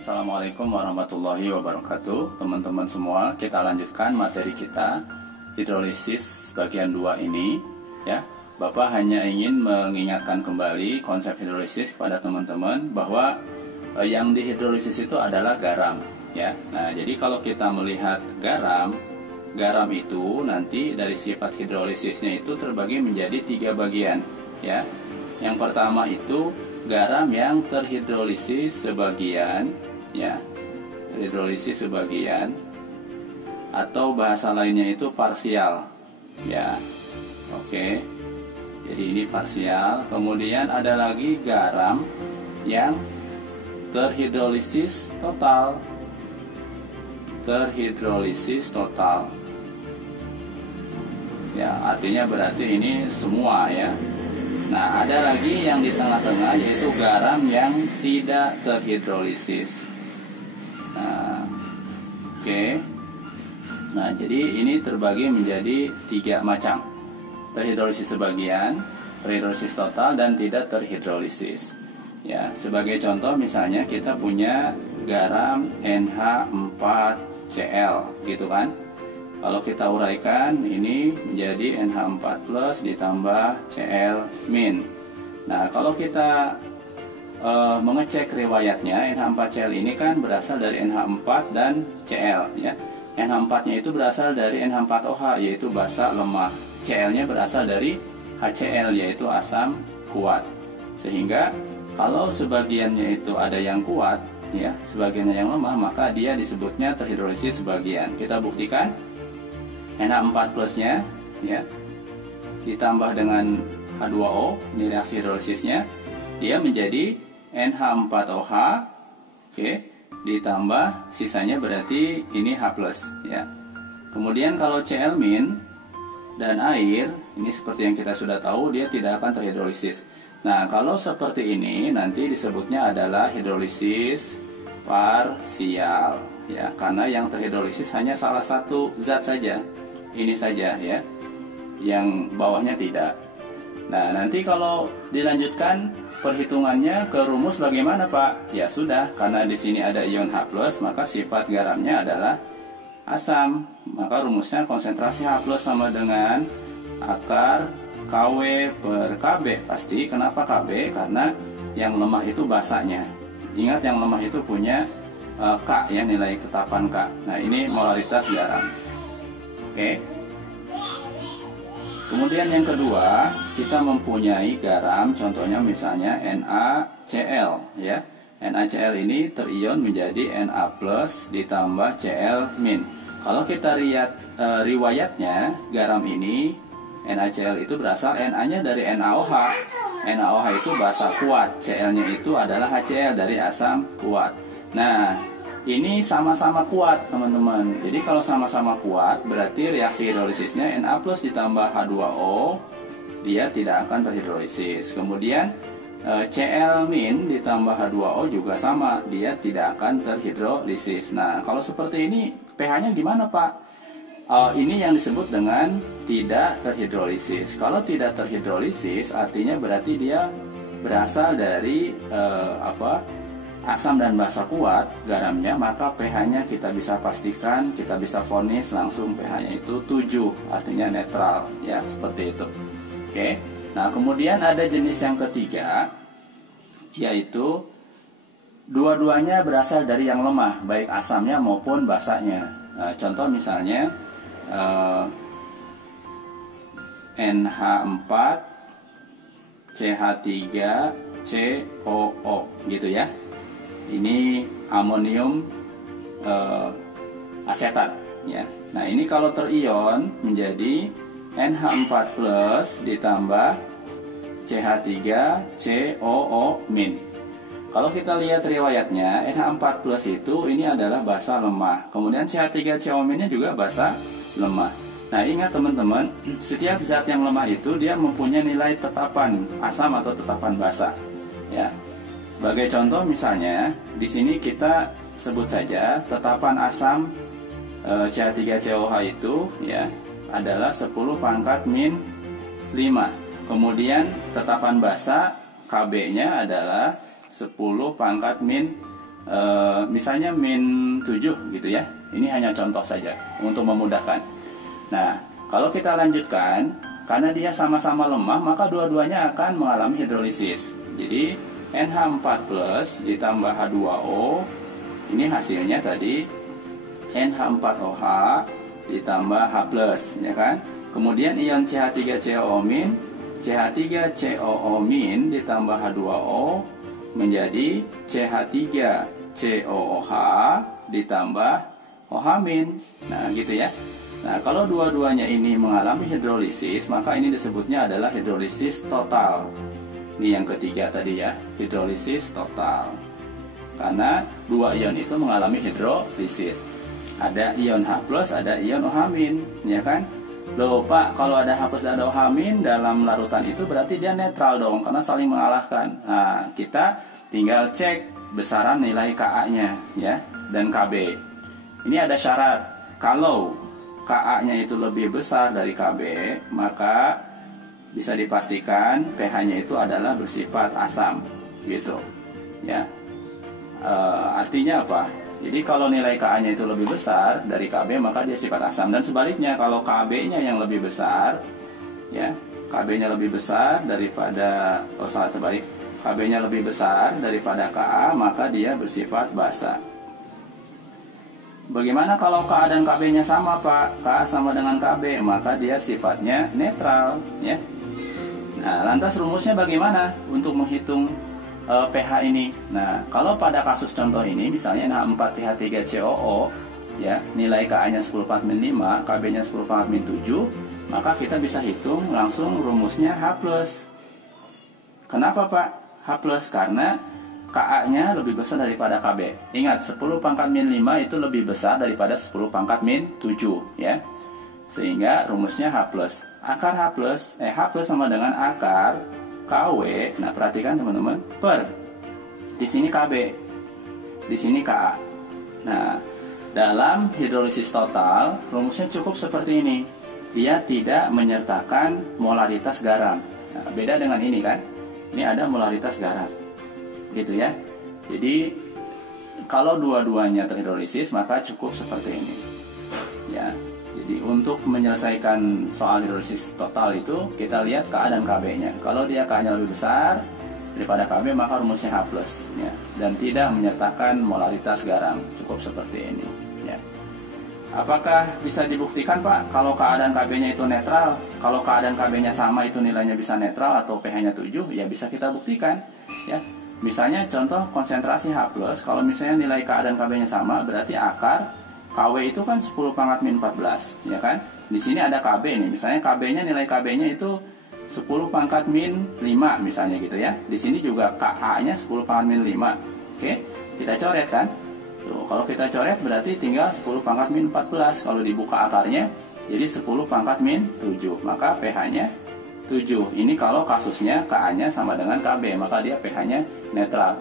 Assalamualaikum warahmatullahi wabarakatuh. Teman-teman semua, kita lanjutkan materi kita hidrolisis bagian 2 ini ya. Bapak hanya ingin mengingatkan kembali konsep hidrolisis kepada teman-teman bahwa yang dihidrolisis itu adalah garam ya. Nah, jadi kalau kita melihat garam itu nanti dari sifat hidrolisisnya itu terbagi menjadi 3 bagian ya. Yang pertama itu garam yang terhidrolisis sebagian ya, terhidrolisis sebagian, atau bahasa lainnya itu parsial ya. Oke, jadi ini parsial. Kemudian ada lagi garam yang terhidrolisis total, terhidrolisis total ya, artinya berarti ini semua ya. Nah, ada lagi yang di tengah-tengah yaitu garam yang tidak terhidrolisis. Nah, oke. Nah, jadi ini terbagi menjadi 3 macam. Terhidrolisis sebagian, terhidrolisis total, dan tidak terhidrolisis. Ya, sebagai contoh misalnya kita punya garam NH4Cl gitu kan. Kalau kita uraikan ini menjadi NH4+ ditambah Cl-. Nah, kalau kita mengecek riwayatnya, NH4Cl ini kan berasal dari NH4 dan Cl ya. NH4-nya itu berasal dari NH4OH yaitu basa lemah. Cl-nya berasal dari HCl yaitu asam kuat. Sehingga kalau sebagiannya itu ada yang kuat ya, sebagiannya yang lemah, maka dia disebutnya terhidrolisis sebagian. Kita buktikan. NH4+-nya ya ditambah dengan H2O, ini reaksi hidrolisisnya, dia menjadi NH4OH, oke, ditambah sisanya berarti ini H+ ya. Kemudian kalau Cl- dan air, ini seperti yang kita sudah tahu, dia tidak akan terhidrolisis. Nah, kalau seperti ini nanti disebutnya adalah hidrolisis parsial ya, karena yang terhidrolisis hanya salah satu zat saja. Ini saja ya, yang bawahnya tidak. Nah, nanti kalau dilanjutkan perhitungannya ke rumus bagaimana Pak? Ya sudah, karena di sini ada ion H+, maka sifat garamnya adalah asam. Maka rumusnya konsentrasi H+ sama dengan akar KW per KB. Pasti, kenapa KB? Karena yang lemah itu basanya. Ingat, yang lemah itu punya K ya, nilai tetapan K. Nah, ini molaritas garam. Oke. Kemudian yang kedua, kita mempunyai garam, contohnya misalnya NaCl ya. NaCl ini terion menjadi Na+ ditambah Cl-. Kalau kita lihat riwayatnya, garam ini NaCl itu berasal Na-nya dari NaOH. NaOH itu basa kuat, Cl-nya itu adalah HCl dari asam kuat. Nah, ini sama-sama kuat teman-teman. Jadi kalau sama-sama kuat berarti reaksi hidrolisisnya Na+ ditambah H2O, dia tidak akan terhidrolisis. Kemudian Cl- ditambah H2O juga sama, dia tidak akan terhidrolisis. Nah, kalau seperti ini pH-nya gimana Pak? Ini yang disebut dengan tidak terhidrolisis. Kalau tidak terhidrolisis artinya berarti dia berasal dari asam dan basa kuat garamnya, maka pH-nya kita bisa pastikan, kita bisa vonis langsung pH-nya itu 7, artinya netral ya, seperti itu. Oke. Nah, kemudian ada jenis yang ketiga, yaitu dua-duanya berasal dari yang lemah, baik asamnya maupun basanya. Nah, contoh misalnya NH4 CH3 COO gitu ya. Ini amonium asetat ya. Nah, ini kalau terion menjadi NH4+ ditambah CH3COO-. Kalau kita lihat riwayatnya, NH4+ itu ini adalah basa lemah. Kemudian CH3COO-nya juga basa lemah. Nah, ingat teman-teman, setiap zat yang lemah itu dia mempunyai nilai tetapan asam atau tetapan basa ya. Sebagai contoh misalnya, di sini kita sebut saja tetapan asam CH3COH itu ya adalah 10⁻⁵. Kemudian tetapan basa KB-nya adalah 10⁻⁵. misalnya min 7 gitu ya. Ini hanya contoh saja untuk memudahkan. Nah, kalau kita lanjutkan, karena dia sama-sama lemah, maka dua-duanya akan mengalami hidrolisis. Jadi NH4+ ditambah H2O, ini hasilnya tadi NH4OH ditambah H+, ya kan? Kemudian ion CH3COO-, CH3COO- ditambah H2O menjadi CH3COOH ditambah OH-. Nah, gitu ya. Nah, kalau dua-duanya ini mengalami hidrolisis, maka ini disebutnya adalah hidrolisis total. Ini yang ketiga tadi ya, hidrolisis total. Karena dua ion itu mengalami hidrolisis. Ada ion H+, ada ion OH-, ya kan? Loh Pak, kalau ada H+ dan ada OH- dalam larutan itu berarti dia netral dong, karena saling mengalahkan. Nah, kita tinggal cek besaran nilai Ka-nya ya, dan Kb. Ini ada syarat, kalau Ka-nya itu lebih besar dari Kb, maka bisa dipastikan pH-nya itu adalah bersifat asam, gitu. Ya, artinya apa? Jadi kalau nilai Ka-nya itu lebih besar dari Kb, maka dia sifat asam. Dan sebaliknya, kalau Kb-nya yang lebih besar, ya, Kb-nya lebih besar daripada, salah terbalik, Kb-nya lebih besar daripada Ka, maka dia bersifat basa. Bagaimana kalau Ka dan Kb-nya sama, Pak? Ka sama dengan Kb, maka dia sifatnya netral, ya. Nah, lantas rumusnya bagaimana untuk menghitung pH ini? Nah, kalau pada kasus contoh ini, misalnya NH4CH3COO, ya, nilai Ka-nya 10⁴-5, Kb-nya 10⁴-7, maka kita bisa hitung langsung rumusnya H+. Kenapa, Pak? H+, karena Ka-nya lebih besar daripada Kb. Ingat, 10⁻⁵ itu lebih besar daripada 10⁻⁷, ya. Sehingga rumusnya H+. Akar H+, H+ sama dengan akar Kw. Nah, perhatikan teman-teman, per di sini Kb, di sini Ka. Nah, dalam hidrolisis total rumusnya cukup seperti ini. Dia tidak menyertakan molaritas garam. Nah, beda dengan ini kan. Ini ada molaritas garam. Gitu ya. Jadi kalau dua-duanya terhidrolisis, maka cukup seperti ini. Ya. Jadi untuk menyelesaikan soal hidrolisis total itu, kita lihat Ka dan Kb-nya. Kalau dia Ka-nya lebih besar daripada Kb, maka rumusnya H+, ya. Dan tidak menyertakan molaritas garam. Cukup seperti ini, ya. Apakah bisa dibuktikan, Pak, kalau Ka dan Kb-nya itu netral? Kalau Ka dan Kb-nya sama, itu nilainya bisa netral atau pH-nya 7? Ya bisa kita buktikan, ya. Misalnya contoh konsentrasi H+, kalau misalnya nilai Ka dan Kb-nya sama, berarti akar Kw itu kan 10⁻⁴, ya kan? Di sini ada Kb nih, misalnya Kb-nya, nilai Kb-nya itu 10⁻⁵, misalnya gitu ya. Di sini juga Ka-nya 10⁻⁵. Oke, kita coret kan? Tuh, kalau kita coret berarti tinggal 10⁻⁴. Kalau dibuka akarnya jadi 10⁻⁷, maka pH-nya 7. Ini kalau kasusnya Ka-nya sama dengan Kb, maka dia pH-nya netral.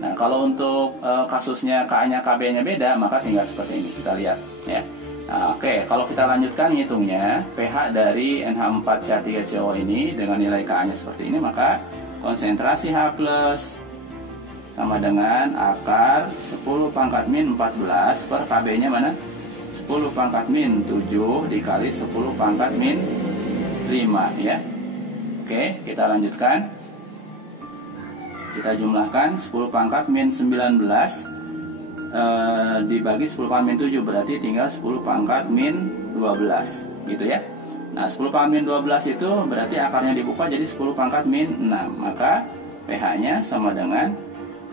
Nah, kalau untuk kasusnya Ka-nya Kb-nya beda, maka tinggal seperti ini, kita lihat ya. Nah, oke, kalau kita lanjutkan ngitungnya, pH dari NH4CH3COO ini dengan nilai Ka-nya seperti ini, maka konsentrasi H+ sama dengan akar 10⁻⁴ per Kb-nya mana? 10⁻⁷ dikali 10⁻⁵, ya. Oke, kita lanjutkan. Kita jumlahkan 10⁻⁻19 dibagi 10⁻⁷, berarti tinggal 10⁻⁻12, gitu ya. Nah, 10⁻⁻12 itu berarti akarnya dibuka jadi 10⁻⁻6, maka pH-nya sama dengan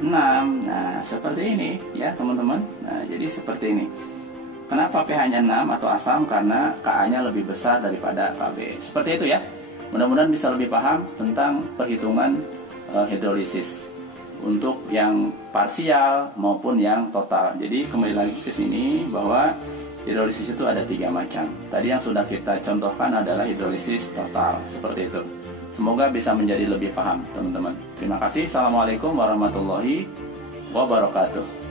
6. Nah, seperti ini ya teman-teman. Nah, jadi seperti ini. Kenapa pH-nya 6 atau asam? Karena Ka-nya lebih besar daripada Kb. Seperti itu ya. Mudah-mudahan bisa lebih paham tentang perhitungan hidrolisis untuk yang parsial maupun yang total. Jadi kembali lagi ke sini bahwa hidrolisis itu ada 3 macam. Tadi yang sudah kita contohkan adalah hidrolisis total, seperti itu. Semoga bisa menjadi lebih paham teman-teman. Terima kasih. Assalamualaikum warahmatullahi wabarakatuh.